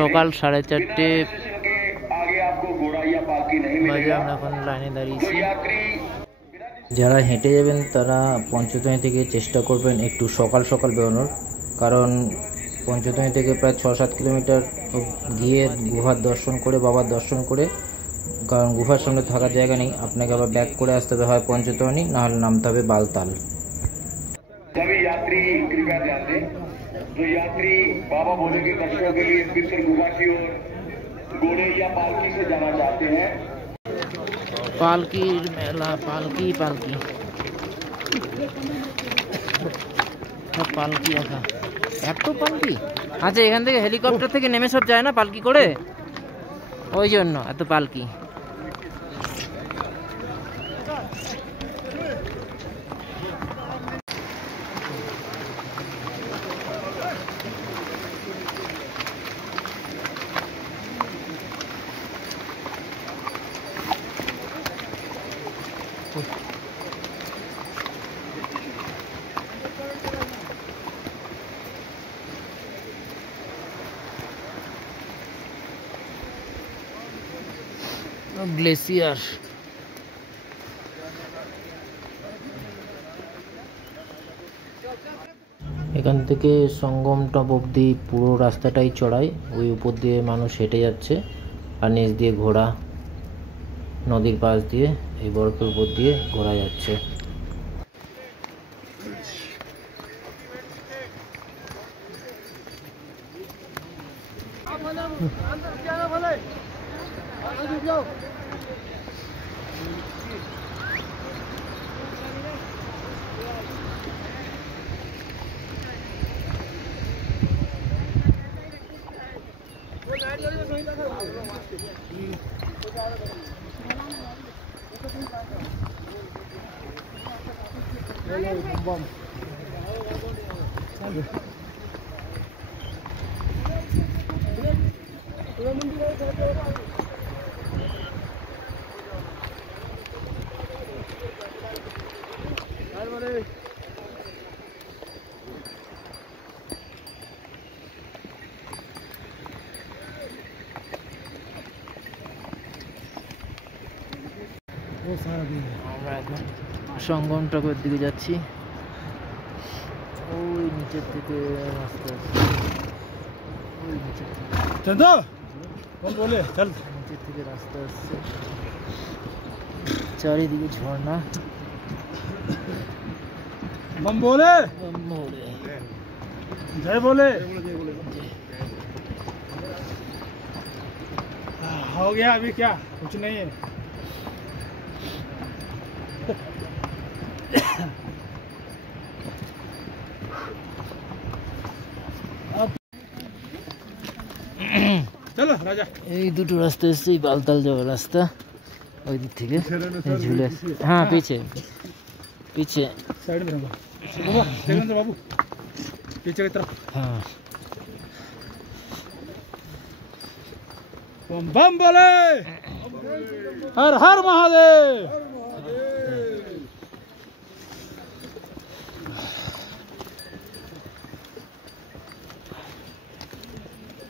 সকাল 4:30 বাজে, আমরা এখন লাইনে দাঁড়িয়েছি। যারা হেঁটে যাবেন তারা পঞ্চতনী থেকে চেষ্টা করবেন একটু সকাল সকাল বেরোনোর, কারণ পঞ্চতনী থেকে প্রায় 6-7 কিলোমিটার গিয়ে গুহার দর্শন করে, বাবার দর্শন করে, কারণ গুহার সামনে থাকার জায়গা নেই, আপনাকে আবার ব্যাক করে আসতে হবে হয় পঞ্চতনী, নাহলে নামতে হবে বালতাল। सभी यात्री कृपया ध्यान दें, जो यात्री बाबा भोले के दर्शनों के लिए स्पेशल गुफा की ओर घोड़े या पालकी से जाना चाहते हैं। পালকির মেলা, পালকি পালকি সব পালকি রাখা, এত পালকি। আচ্ছা, এখান থেকে হেলিকপ্টার থেকে নেমে সব যায় না পালকি করে, ওই জন্য এত পালকি। গ্লেসিয়ার, এখান থেকে সঙ্গম টপ অবধি পুরো রাস্তাটাই চড়াই, ওই উপর দিয়ে মানুষ হেঁটে যাচ্ছে, আর নিচ দিয়ে ঘোড়া, নদীর পাশ দিয়ে এই বরফের উপর দিয়ে ঘোরা যাচ্ছে। আমরা এখন সঙ্গম টপের দিকে যাচ্ছি, ওই নিচের থেকে রাস্তা আছে, ওই নিচের থেকে নিচের থেকে রাস্তা আসছে, চারিদিকে ঝর্ণা। बम बोले, जय बोले। हो गया, अभी क्या कुछ नहीं है। চলো রাজা, এই দুটো রাস্তা এসছে, এই বালতাল যাওয়ার রাস্তা ওই দিক থেকে ঝুলে, হ্যাঁ পিছে পিছে साइड में रहूंगा देवेंद्र बाबू, पीछे की तरफ। हाँ, बम बम बोले, हर हर महादेव।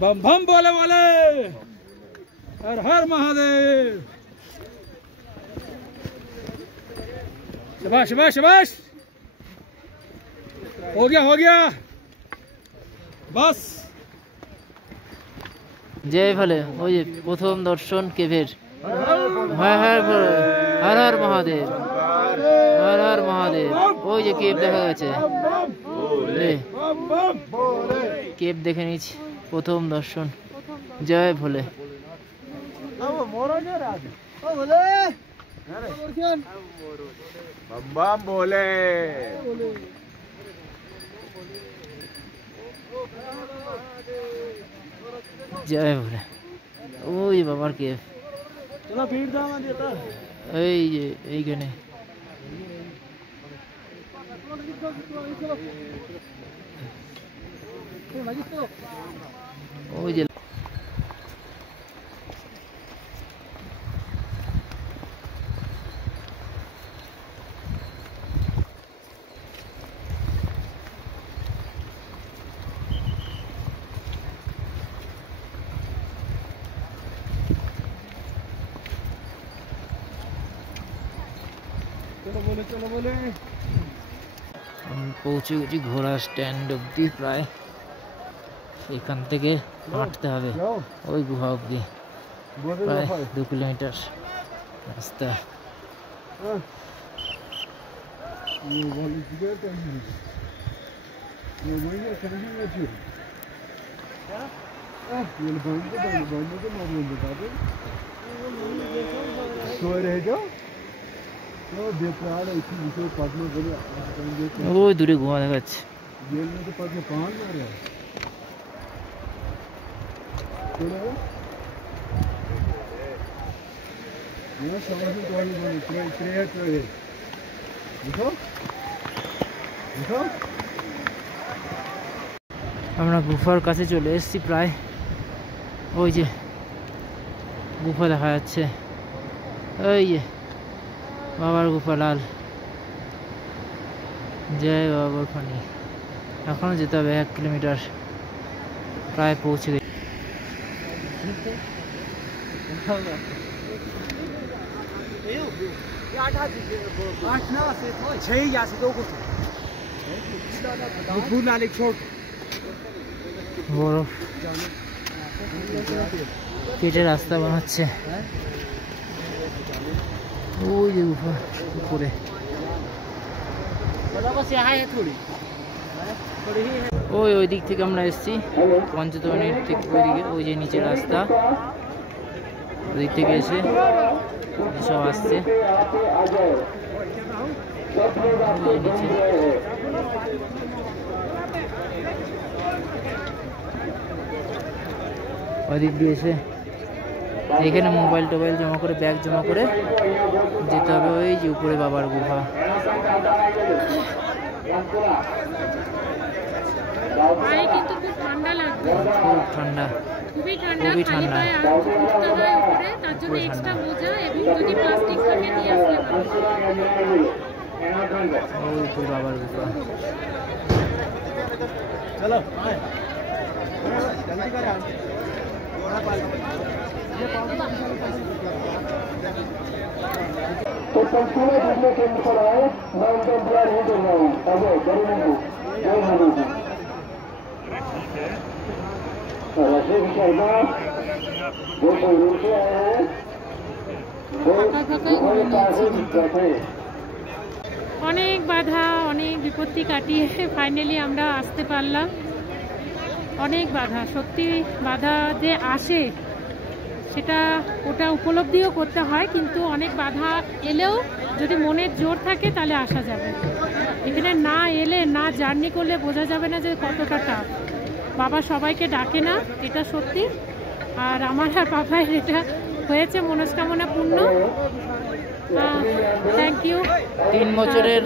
बम बम बोले बोले, हर हर महादेव। शाबाश शाबाश शाबाश, हो गया बस। জয় ভোলে, ওই যে প্রথম দর্শন কেভের। হর হর হর হর মহাদেব, হর হর মহাদেব। ওই যে কেভ দেখা গেছে, কেভ দেখে নিচ্ছি, প্রথম দর্শন। জয় ভোলে। बम बम बोले। জয় ভোলে। ওই বাবার কেভ, এই যে এইখানে। ওই যে পৌঁছে গেছি ঘোড়া স্ট্যান্ড অব্দি, প্রায় এখান থেকে হাঁটতে হবে ওই গুহা অব্দি, প্রায় 2 কিলোমিটার রাস্তা। ওই দূরে গুহা দেখা যাচ্ছে। আমরা গুফার কাছে চলে এসেছি প্রায়, ওই যে গুফা দেখা যাচ্ছে, ওই যে বাবার গুফা লাল, জয় বাবার পানি। এখনো যেতে হবে 1 কিলোমিটার, প্রায় পৌঁছে গেছি। বরফ কেটে রাস্তা বানাচ্ছে, ওই যে গুফা উপরে। ওই দিক থেকে আমরা এসেছি, পঞ্চতনের ঠিক ওইদিকে, ওই যে নিচে রাস্তা, ওই দিক থেকে এসে সব আসছে নিচে। ওদিক দিয়ে এসে এখানে মোবাইল টোবাইল জমা করে, ব্যাগ জমা করে যেতে হবে ওই যে উপরে বাবার গুহা। কিন্তু খুব ঠান্ডা লাগবে, খুব ঠান্ডা, খুবই ঠান্ডা, খুবই খালি ঠান্ডা। পায়ে আর উঠতে হয় উপরে, তার জন্য এক্সট্রা মোজা এবং যদি প্লাস্টিক থাকে নিয়ে আসলে ভালো। ওই উপরে বাবার গুহা। चलो तो संपूर्ण जिले के अनुसार आए नाम तो दिया नहीं कर रहा हूँ। अब करेंगे जय हरि जी रशीद शर्मा जो संगरूर से आए हैं অনেক বাধা, অনেক বিপত্তি কাটিয়ে ফাইনালি আমরা আসতে পারলাম। অনেক বাধা, সত্যি বাধা যে আসে সেটা ওটা উপলব্ধিও করতে হয়, কিন্তু অনেক বাধা এলেও যদি মনের জোর থাকে তাহলে আসা যাবে। এখানে না এলে, না জার্নি করলে বোঝা যাবে না যে কতটা টাফ। বাবা সবাইকে ডাকে না, এটা সত্যি। আর আমার আর বাবার এটা হয়েছে মনস্কামনা পূর্ণ। Thank you. 3 বছরের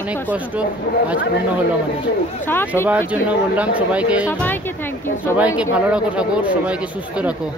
অনেক কষ্ট আজ পূর্ণ হলো আমাদের। সব সবার জন্য বললাম, সবাইকে থ্যাংক ইউ। সবাইকে ভালো রাখো ঠাকুর, সবাইকে সুস্থ রাখো।